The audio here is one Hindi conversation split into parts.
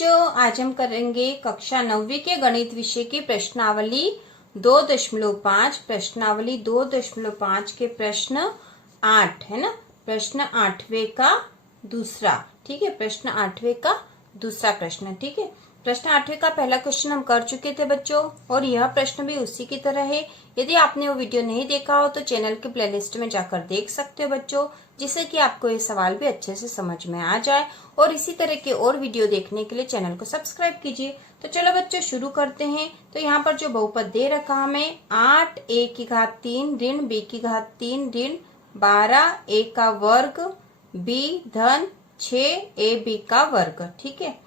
बच्चों, आज हम करेंगे कक्षा 9वीं के गणित विषय की प्रश्नावली 2.5। प्रश्नावली 2.5 के प्रश्न 8 है ना। प्रश्न 8वें का दूसरा, ठीक है। प्रश्न 8वें का दूसरा प्रश्न, ठीक है। प्रश्न 8वें का पहला क्वेश्चन हम कर चुके थे बच्चों, और यह प्रश्न भी उसी की तरह है। यदि आपने वो वीडियो नहीं देखा हो तो चैनल के प्लेलिस्ट में जाकर देख सकते हो बच्चों, जिससे कि आपको ये सवाल भी अच्छे से समझ में आ जाए। और इसी तरह के और वीडियो देखने के लिए चैनल को सब्सक्राइब कीजिए। तो चलो बच्चों शुरू करते हैं। तो यहाँ पर जो बहुपद दे रखा हमें 8a की घात 3 ऋण b की घात 3 ऋण 12a का वर्ग b धन 6ab का वर्ग, ठीक है।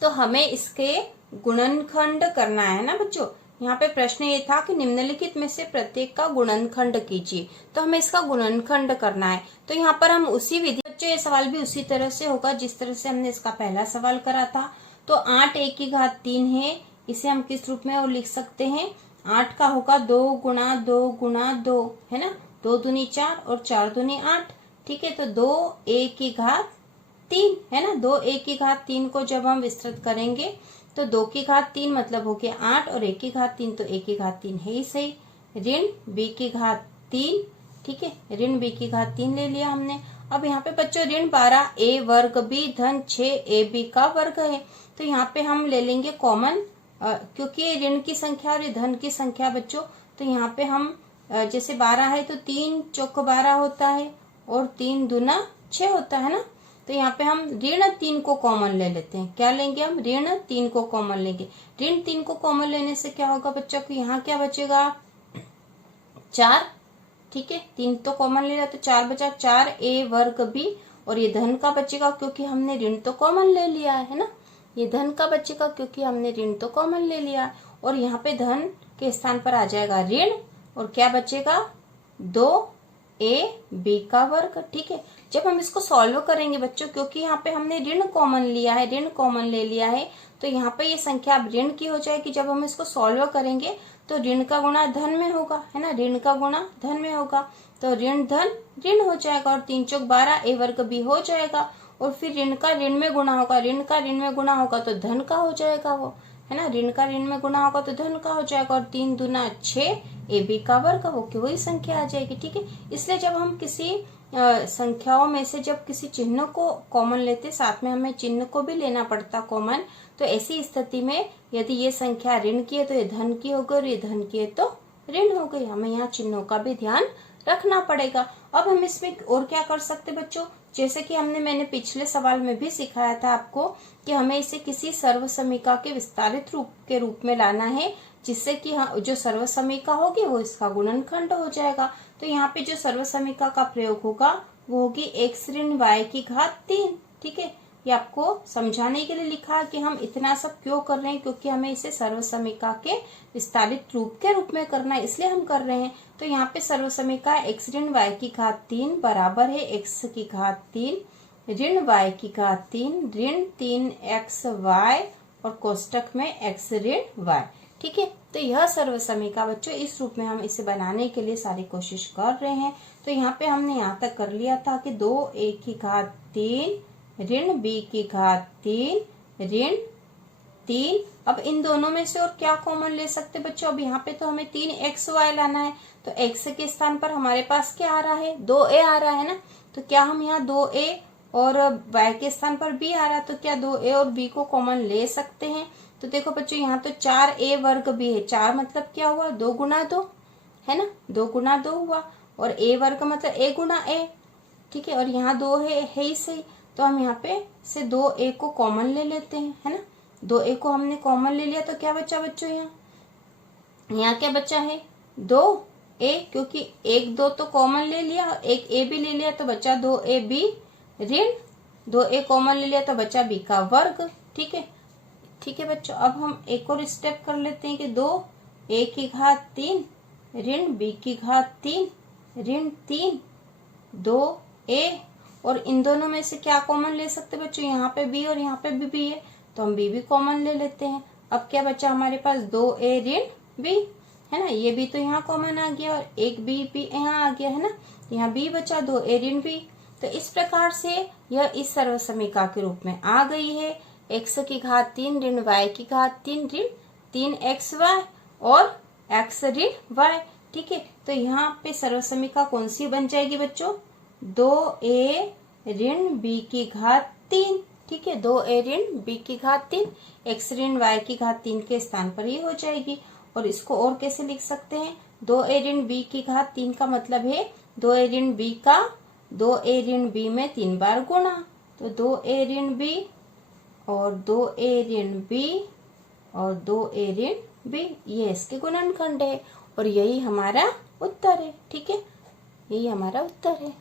तो हमें इसके गुणनखंड करना है ना बच्चों। यहाँ पे प्रश्न ये था कि निम्नलिखित में से प्रत्येक का गुणनखंड कीजिए, तो हमें इसका गुणनखंड करना है। तो यहाँ पर हम उसी विधि, बच्चों ये सवाल भी उसी तरह से होगा जिस तरह से हमने इसका पहला सवाल करा था। तो 8a की घात 3 है, इसे हम किस रूप में और लिख सकते हैं। 8 का होगा 2 गुणा 2 गुणा 2, है ना। 2 दूनी 4 और 4 दूनी 8, ठीक है। तो 2a की घात 3 है ना। 2a की घात 3 को जब हम विस्तृत करेंगे तो 2 की घात 3 मतलब हो गया 8, और 1 की घात 3 तो 1 की घात 3 है ही सही। ऋण b की घात 3, ठीक है। ऋण b की घात 3 ले लिया हमने। अब यहाँ पे बच्चों ऋण 12a वर्ग b धन 6ab का वर्ग है। तो यहाँ पे हम ले लेंगे कॉमन, क्योंकि ये ऋण की संख्या और ये धन की संख्या बच्चों। तो यहाँ पे हम जैसे 12 है तो 3 चौक 12 होता है और 3 दूना 6 होता है ना। तो यहाँ पे हम ऋण 3 को कॉमन ले लेते हैं। क्या लेंगे हम? ऋण 3 को कॉमन लेंगे। ऋण 3 को कॉमन लेने से क्या होगा बच्चों को, यहाँ क्या बचेगा 4, ठीक है। 3 तो कॉमन ले लिया तो 4 बचा, 4a वर्ग b, और ये धन का बचेगा क्योंकि हमने ऋण तो कॉमन ले लिया है ना। ये धन का बचेगा क्योंकि हमने ऋण तो कॉमन ले लिया, और यहाँ पे धन के स्थान पर आ जाएगा ऋण, और क्या बचेगा 2ab का वर्ग, ठीक है। जब हम इसको सॉल्व करेंगे बच्चों, क्योंकि यहाँ पे हमने ऋण कॉमन लिया है, ऋण कॉमन ले लिया है, तो यहाँ पे ये संख्या अब ऋण की हो जाएगी। जब हम इसको सॉल्व करेंगे तो ऋण का गुणा धन में होगा, है ना। ऋण का गुणा धन में होगा तो ऋण धन ऋण हो जाएगा, और 3 चौक 12 a वर्ग b हो जाएगा। और फिर ऋण का ऋण में गुणा होगा, ऋण का ऋण में गुणा होगा तो धन का हो जाएगा वो, है ना। ऋण का ऋण में गुणा होगा तो धन का हो जाएगा, और 3 दूना 6 ab का वर्ग हो, वही संख्या आ जाएगी, ठीक है। इसलिए जब हम किसी संख्याओं में से जब किसी चिन्ह को कॉमन लेते, साथ में हमें चिन्ह को भी लेना पड़ता कॉमन। तो ऐसी स्थिति में यदि ये संख्या ऋण की है तो ये धन की हो गई, और ये धन की है तो ऋण हो गई। हमें यहाँ चिन्हों का भी ध्यान रखना पड़ेगा। अब हम इसमें और क्या कर सकते बच्चों, जैसे कि मैंने पिछले सवाल में भी सिखाया था आपको कि हमें इसे किसी सर्वसमीका के विस्तारित रूप के रूप में लाना है, जिससे कि जो सर्वसमीका होगी वो इसका गुणनखंड हो जाएगा। तो यहाँ पे जो सर्वसमीका का प्रयोग होगा वो होगी x ऋण y की घात 3, ठीक है। ये आपको समझाने के लिए लिखा कि हम इतना सब क्यों कर रहे हैं, क्योंकि हमें इसे सर्वसमीका के विस्तारित रूप के रूप में करना है, इसलिए हम कर रहे हैं। तो यहाँ पे सर्वसमीका x ऋण y की घात 3 बराबर है x की घात 3 ऋण y की घात 3 ऋण 3xy, और कोष्टक में x ऋण y, ठीक है। तो यह सर्वसमीका बच्चों इस रूप में हम इसे बनाने के लिए सारी कोशिश कर रहे हैं। तो यहाँ पे हमने यहाँ तक कर लिया था कि 2a की घात 3 ऋण b की घात 3 ऋण 3। अब इन दोनों में से और क्या कॉमन ले सकते बच्चों, अब यहाँ पे तो हमें 3xy लाना है। तो x के स्थान पर हमारे पास क्या आ रहा है, 2a आ रहा है ना। तो क्या हम यहाँ 2a और y के स्थान पर b आ रहा है, तो क्या 2a और b को कॉमन ले सकते हैं। तो देखो बच्चों यहाँ तो 4a वर्ग b है, 4 मतलब क्या हुआ 2 गुना 2, है ना। 2 गुना 2 हुआ, और a वर्ग मतलब a गुना a, ठीक है। और यहाँ 2 है ही सही, तो हम यहाँ पे से 2a को कॉमन ले लेते हैं, है ना। 2a को हमने कॉमन ले लिया तो क्या बचा बच्चों, यहाँ क्या बचा है 2a, क्योंकि 1 2 तो कॉमन ले लिया, एक a भी ले लिया तो बचा 2ab ऋण 2a कॉमन ले लिया तो बचा b का वर्ग, ठीक है। ठीक है बच्चों, अब हम एक और स्टेप कर लेते हैं कि 2a की घात 3 ऋण b की घात 3 ऋण 3 2a, और इन दोनों में से क्या कॉमन ले सकते बच्चों, यहाँ पे b और यहाँ पे b है, तो हम b भी कॉमन ले लेते हैं। अब क्या बचा हमारे पास 2a ऋण b, है ना। ये b तो यहाँ कॉमन आ गया, और एक b भी यहाँ आ गया, है ना। यहाँ b बचा 2a ऋण b। तो इस प्रकार से यह इस सर्वसमीका के रूप में आ गई है। x की घात 3 ऋण y की घात 3 ऋण 3xy और x ऋण y। ठीक है, तो यहाँ पे सर्वसमीका कौन सी बन जाएगी बच्चों? 2a ऋण b की घात 3। ठीक है, 2a ऋण b की घात 3 x ऋण y की घात 3 के स्थान पर ही हो जाएगी। और इसको और कैसे लिख सकते हैं? 2a ऋण b की घात 3 का मतलब है 2a ऋण b का 2a ऋण b में 3 बार गुणा। तो 2a ऋण b और 2a ऋण b और 2a ऋण b, ये इसके गुणनखंड है और यही हमारा उत्तर है। ठीक है, यही हमारा उत्तर है।